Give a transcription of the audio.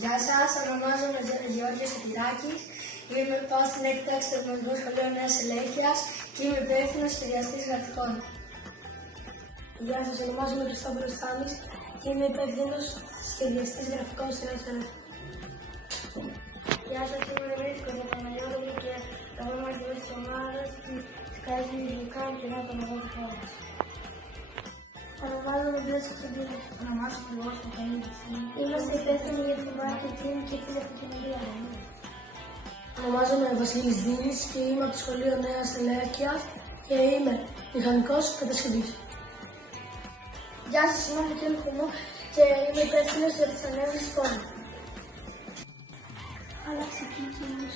Γεια σας, ονομάζομαι Γιώργος Σωτηράκης. Πάω στην 6η τάξη του Εθνικού Σχολείου Νέας Ελέγχειας και είμαι υπεύθυνος σχεδιαστής γραφικών. Γεια σας, ονομάζομαι Χριστόφορος Θάμης και είμαι υπεύθυνος σχεδιαστής γραφικών στην ΕΦΤΕ. Γεια σας, είμαι ο Ρίσκος Παναγιώτοβου και εγώ είμαι αρχηγός της ομάδας της Sky Λουκάν και να τον εγώ της χώρας. Ονομάζομαι Μπλέσος Κοντήλης. Ονομάζομαι Λουκάς Παπανίδης. Είμαστε υπεύθυνοι για το marketing και την επικοινωνία. Ονομάζομαι Βασίλης Δίνης και είμαι από το Σχολείο Νέας Ελέγχειας και είμαι μηχανικός κατασκευής. Γεια σας, είμαι ο Μικέλ Χουμού και είμαι υπεύθυνος για τις ανέβες της πόλης. Αλλά ξεκινήσουμε.